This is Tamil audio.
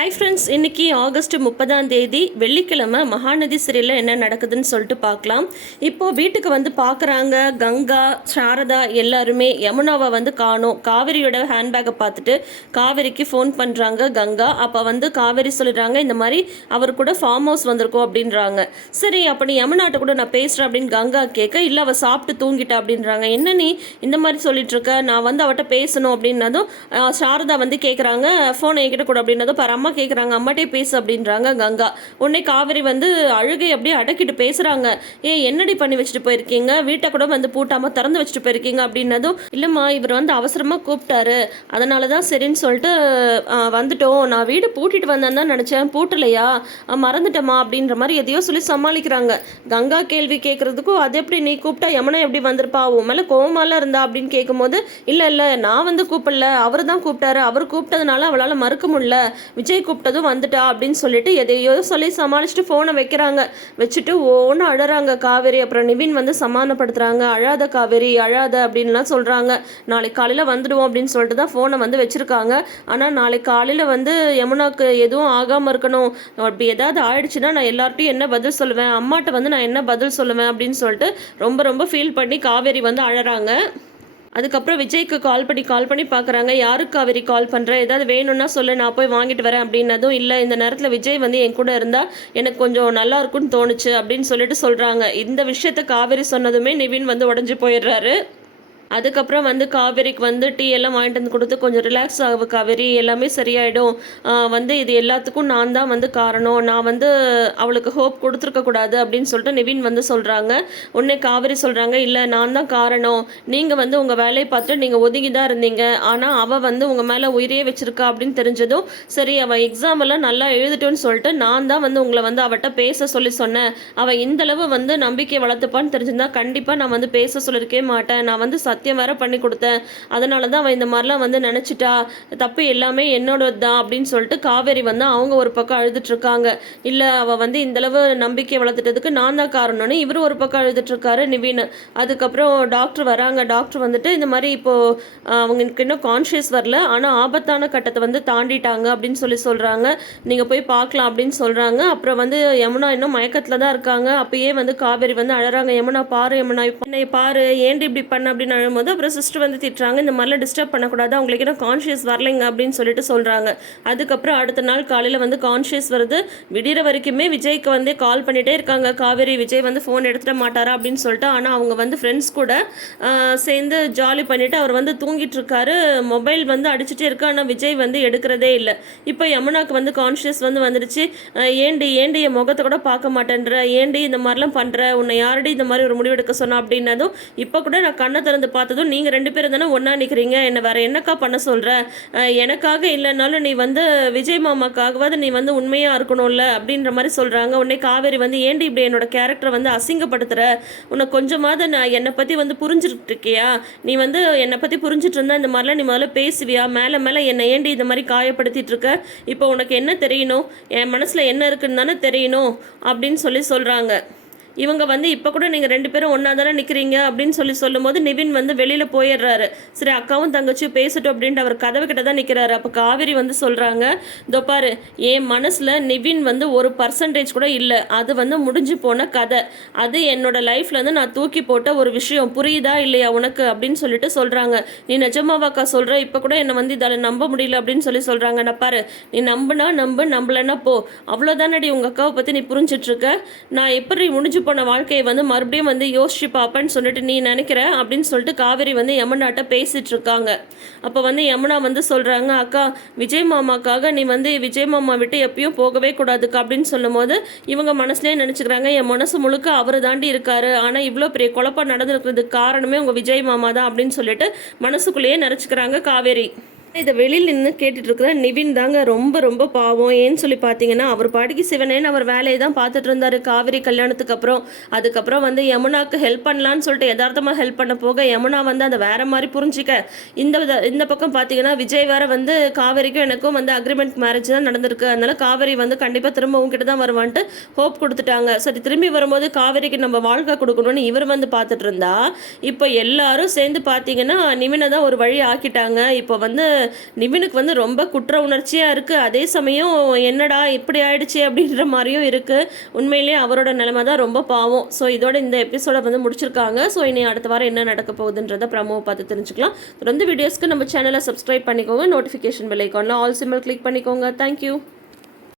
ஹாய் ஃப்ரெண்ட்ஸ் இன்றைக்கி ஆகஸ்ட் முப்பதாம் தேதி வெள்ளிக்கிழமை மகாநதி சிறையில் என்ன நடக்குதுன்னு சொல்லிட்டு பார்க்கலாம். இப்போது வீட்டுக்கு வந்து பார்க்குறாங்க கங்கா சாரதா எல்லாருமே யமுனாவை வந்து காணும். காவேரியோட ஹேண்ட்பேக்கை பார்த்துட்டு காவேரிக்கு ஃபோன் பண்ணுறாங்க கங்கா. அப்போ வந்து காவேரி சொல்லிடுறாங்க இந்த மாதிரி அவர் கூட ஃபார்ம் ஹவுஸ் வந்திருக்கோம் அப்படின்றாங்க. சரி அப்போ நீ யமுனாட்ட கூட நான் பேசுகிறேன் அப்படின்னு கங்கா கேட்க இல்லை அவள் சாப்பிட்டு தூங்கிட்டா அப்படின்றாங்க. என்ன நீ இந்த மாதிரி சொல்லிட்டுருக்க நான் வந்து அவட்ட பேசணும் அப்படின்னதும் சாரதா வந்து கேட்குறாங்க ஃபோனை என்கிட்ட கூட அப்படின்னதும் பாரு அம்மா கேட்குறாங்க அம்மாட்டே பேசு அப்படின்றாங்க கங்கா. உடனே காவிரி வந்து அழுகை அப்படியே அடக்கிட்டு பேசுகிறாங்க ஏ என்னடி பண்ணி வச்சுட்டு போயிருக்கீங்க? வீட்டை கூட வந்து பூட்டாமல் திறந்து வச்சுட்டு போயிருக்கீங்க அப்படின்னதும் இல்லைம்மா இவர் வந்து அவசரமாக கூப்பிட்டாரு. அதனால தான் சரின்னு சொல்லிட்டு வந்துட்டோம். நான் வீடு பூட்டிட்டு வந்தேன் தான் நினச்சேன். பூட்டலையா? ஆஹ், மறந்துட்டேம்மா அப்படின்ற மாதிரி எதையோ சொல்லி சமாளிக்கிறாங்க. கங்கா கேள்வி கேட்குறதுக்கும் அது எப்படி நீ கூப்பிட்டா யமுனா எப்படி வந்திருப்பா? உன் மேலே கோவமாலாம் இருந்தா? அப்படின்னு கேட்கும்போது இல்லை இல்லை நான் வந்து கூப்பிடல. அவர் தான் கூப்பிட்டாரு. அவர் கூப்பிட்டதுனால அவளால் மறுக்க முடியல. விஜய் கூப்பிட்டதும் வந்துட்டா அப்படின்னு சொல்லிட்டு எதையோ சொல்லி சமாளிச்சுட்டு ஃபோனை வைக்கிறாங்க. வச்சுட்டு ஓன்னு அழறாங்க. காவேரி அப்புறம் நிவின் வந்து சமாதானப்படுத்துறாங்க. அழாத காவேரி அழாத அப்படின்லாம் சொல்கிறாங்க நாளைக்கு காலையில் வந்துடுவோம் அப்படின்னு சொல்லிட்டு தான் ஃபோனை வந்து வச்சுருக்காங்க. ஆனால் நாளைக்கு காலையில் வந்து யமுனாக்கு எதுவும் ஆகாமல் இருக்கணும். அப்படி ஏதாவது ஆயிடுச்சுன்னா நான் எல்லார்ட்டையும் என்ன பதில் சொல்லுவேன்? அம்மாட்ட வந்து நான் என்ன பதில் சொல்லுவேன் அப்படின்னு சொல்லிட்டு ரொம்ப ரொம்ப ஃபீல் பண்ணி காவேரி வந்து அழறாங்க. அதுக்கப்புறம் விஜய்க்கு கால் பண்ணி கால் பண்ணி பார்க்குறாங்க. யாருக்கு காவேரி கால் பண்ணுற ஏதாவது வேணும்னா சொல்லு நான் போய் வாங்கிட்டு வரேன் அப்படின்னதும் இல்லை இந்த நேரத்தில் விஜய் வந்து என் கூட இருந்தால் எனக்கு கொஞ்சம் நல்லா இருக்கும்னு தோணுச்சு அப்படின்னு சொல்லிட்டு சொல்கிறாங்க இந்த விஷயத்த காவேரி சொன்னதுமே நிவின் வந்து உடஞ்சி போயிடுறாரு. அதுக்கப்புறம் வந்து காவேரிக்கு வந்து டீ எல்லாம் வாங்கிட்டு வந்து கொடுத்து கொஞ்சம் ரிலாக்ஸ் ஆகு காவேரி எல்லாமே சரியாயிடும். வந்து இது எல்லாத்துக்கும் நான் தான் வந்து காரணம். நான் வந்து அவளுக்கு ஹோப் கொடுத்துருக்க கூடாது அப்படின்னு சொல்லிட்டு நிவின் வந்து சொல்கிறாங்க உடனே காவேரி சொல்கிறாங்க இல்லை நான் தான் காரணம். நீங்கள் வந்து உங்கள் வேலையை பார்த்துட்டு நீங்கள் ஒதுங்கி தான் இருந்தீங்க. ஆனால் அவள் வந்து உங்கள் மேலே உயிரே வச்சிருக்கா அப்படின்னு தெரிஞ்சதும் சரி அவள் எக்ஸாம் எல்லாம் நல்லா எழுதிட்டோன்னு சொல்லிட்டு நான் தான் வந்து உங்களை வந்து அவட்ட பேச சொல்லி சொன்னேன். அவள் இந்தளவு வந்து நம்பிக்கை வளர்த்துப்பான்னு தெரிஞ்சிருந்தா கண்டிப்பாக நான் வந்து பேச சொல்லியிருக்கவே மாட்டேன். நான் வந்து சத் சத்தியம் வேற பண்ணி கொடுத்தேன். அதனால தான் அவள் இந்த மாதிரிலாம் வந்து நினச்சிட்டா தப்பு எல்லாமே என்னோட தான் அப்படின்னு சொல்லிட்டு காவேரி வந்து அவங்க ஒரு பக்கம் அழுதுட்டு இருக்காங்க. இல்லை அவள் வந்து இந்தளவு நம்பிக்கை வளர்த்துட்டதுக்கு நான் தான் காரணம்னு இவர் ஒரு பக்கம் அழுதுட்டு இருக்காரு நிவின் அதுக்கப்புறம் டாக்டர் வராங்க. டாக்டர் வந்துட்டு இந்த மாதிரி இப்போ அவங்களுக்கு இன்னும் கான்ஷியஸ் வரல. ஆனால் ஆபத்தான கட்டத்தை வந்து தாண்டிட்டாங்க அப்படின்னு சொல்லி சொல்கிறாங்க நீங்கள் போய் பார்க்கலாம் அப்படின்னு சொல்கிறாங்க அப்புறம் வந்து யமுனா இன்னும் மயக்கத்தில் தான் இருக்காங்க. அப்பயே வந்து காவேரி வந்து அழறாங்க. யமுனா பாரு யமுனா என்னை பாரு ஏன்டி இப்படி பண்ண அப்படின்னு அழும்போது அப்புறம் சிஸ்டர் வந்து திட்டுறாங்க இந்த மாதிரிலாம் டிஸ்டர்ப் பண்ணக்கூடாது அவங்களுக்கு இன்னும் கான்ஷியஸ் வரலைங்க அப்படின்னு சொல்லிட்டு சொல்கிறாங்க அதுக்கப்புறம் அடுத்த நாள் காலையில் வந்து கான்ஷியஸ் வருது. விடிகிற வரைக்குமே விஜய்க்கு வந்து கால் பண்ணிகிட்டே இருக்காங்க. காவேரி விஜய் வந்து ஃபோன் எடுத்துட மாட்டாரா அப்படின்னு சொல்லிட்டு ஆனால் அவங்க வந்து ஃப்ரெண்ட்ஸ் கூட சேர்ந்து ஜாலி பண்ணிவிட்டு அவர் வந்து தூங்கிட்டு இருக்காரு. மொபைல் வந்து அடிச்சுட்டே இருக்கு ஆனால் விஜய் வந்து எடுக்கிறதே இல்லை. இப்போ யமுனாக்கு வந்து கான்ஷியஸ் வந்து வந்துடுச்சு ஏண்டி ஏண்டி என் முகத்தை கூட பார்க்க மாட்டேன்ற ஏண்டி இந்த மாதிரிலாம் பண்ணுற உன்னை யாரடி இந்த மாதிரி ஒரு முடிவெடுக்க சொன்னா அப்படின்னதும் இப்போ கூட நான் கண்ணை திறந்து பார்த்ததும் நீங்கள் ரெண்டு பேரும் தானே ஒன்றா நிற்கிறீங்க என்னை வேறு என்னக்கா பண்ண சொல்கிற எனக்காக இல்லைனாலும் நீ வந்து விஜய் மாமாக்காகவாது நீ வந்து உண்மையாக இருக்கணும்ல அப்படின்ற மாதிரி சொல்கிறாங்க உடனே காவேரி வந்து ஏண்டி இப்படி என்னோட கேரக்டரை வந்து அசிங்கப்படுத்துகிற உன்னை கொஞ்சமாவது நான் என்னை பற்றி வந்து புரிஞ்சுட்டு இருக்கியா? நீ வந்து என்னை பற்றி புரிஞ்சுட்டு இருந்தா இந்த மாதிரிலாம் நீ முதல்ல பேசுவியா? மேலே மேலே என்னை ஏண்டி இந்த மாதிரி காயப்படுத்திட்டு இருக்க? இப்போ உனக்கு என்ன தெரியணும்? என் மனசில் என்ன இருக்குன்னு தானே தெரியணும் அப்படின்னு சொல்லி சொல்கிறாங்க இவங்க வந்து இப்போ கூட நீங்கள் ரெண்டு பேரும் ஒன்றா தானே நிற்கிறீங்க அப்படின்னு சொல்லி சொல்லும்போது நிவின் வந்து வெளியில் போயிடுறாரு. சரி அக்காவும் தங்கச்சியும் பேசட்டும் அப்படின்ட்டு அவர் கதவு கிட்ட தான் நிற்கிறாரு அப்போ காவேரி வந்து சொல்கிறாங்க இதோ பாரு என் மனசில் நிவின் வந்து ஒரு பர்சன்டேஜ் கூட இல்லை. அது வந்து முடிஞ்சு போன கதை. அது என்னோட லைஃப்லேருந்து நான் தூக்கி போட்ட ஒரு விஷயம். புரியுதா இல்லையா உனக்கு? அப்படின்னு சொல்லிட்டு சொல்கிறாங்க நீ நிஜமாவாக்கா சொல்கிற இப்போ கூட என்னை வந்து இதால் நம்ப முடியல அப்படின்னு சொல்லி சொல்கிறாங்க நான் பாரு நீ நம்புனா நம்பு நம்பலன்னா போ. அவ்வளோதானடி உங்கள் அக்காவை பற்றி நீ புரிஞ்சிட்ருக்க நான் எப்படி முடிஞ்சு போன வாழ்க்கையை வந்து மறுபடியும் வந்து யோசிச்சு பார்ப்பேன்னு சொல்லிட்டு நீ நினைக்கிற அப்படின்னு சொல்லிட்டு காவேரி வந்து யமுனாட்ட பேசிட்டு இருக்காங்க. அப்போ வந்து யமுனா வந்து சொல்கிறாங்க அக்கா விஜய் மாமாக்காக நீ வந்து விஜய் மாமா விட்டு எப்பயும் போகவே கூடாதுக்கா அப்படின்னு சொல்லும்போது இவங்க மனசுலேயே நினச்சிக்கிறாங்க என் மனசு முழுக்க அவர் தாண்டி இருக்காரு. ஆனால் இவ்வளோ பெரிய குழப்பம் நடந்திருக்கிறதுக்கு காரணமே உங்கள் விஜய் மாமா தான் அப்படின்னு சொல்லிட்டு மனசுக்குள்ளேயே நினச்சிக்கிறாங்க காவேரி. இதை வெளியில் நின்று கேட்டுட்டு இருக்கிற நிவின் தாங்க ரொம்ப ரொம்ப பாவம். ஏன்னு சொல்லி பார்த்தீங்கன்னா அவர் பாட்டிக்கு சிவனேன்னு அவர் வேலையை தான் பார்த்துட்டு இருந்தாரு. காவிரி கல்யாணத்துக்கு அப்புறம் அதுக்கப்புறம் வந்து யமுனாக்கு ஹெல்ப் பண்ணலான்னு சொல்லிட்டு யதார்த்தமாக ஹெல்ப் பண்ண போக யமுனா வந்து அதை வேற மாதிரி புரிஞ்சிக்க. இந்த வித- இந்த பக்கம் பார்த்தீங்கன்னா விஜய் வேற வந்து காவேரிக்கும் எனக்கும் வந்து அக்ரிமெண்ட் மேரேஜ் தான் நடந்திருக்கு. அதனால காவேரி வந்து கண்டிப்பாக திரும்ப உங்ககிட்ட தான் வருவான்ட்டு ஹோப் கொடுத்துட்டாங்க. சரி திரும்பி வரும்போது காவேரிக்கு நம்ம வாழ்க்கை கொடுக்கணும்னு இவர் வந்து பார்த்துட்டு இருந்தா இப்போ எல்லாரும் சேர்ந்து பார்த்தீங்கன்னா நிவினை தான் ஒரு வழி ஆக்கிட்டாங்க. இப்போ வந்து நிவினுக்கு வந்து ரொம்ப குற்ற உணர்ச்சியாக இருக்குது அதே சமயம் என்னடா இப்படி ஆயிடுச்சு அப்படின்ற மாதிரியும் இருக்குது உண்மையிலேயே அவரோட நிலைமை தான் ரொம்ப பாவம். ஸோ இதோட இந்த எபிசோட வந்து முடிச்சிருக்காங்க. ஸோ இனி அடுத்த வாரம் என்ன நடக்க போகுதுன்றத ப்ரமோவை பார்த்து தெரிஞ்சுக்கலாம். தொடர்ந்து வீடியோஸ்க்கு நம்ம சேனலை சப்ஸ்கிரைப் பண்ணிக்கோங்க. நோட்டிஃபிகேஷன் பெல் ஐக்கானில் ஆல் சிம்பிள் கிளிக் பண்ணிக்கோங்க. Thank you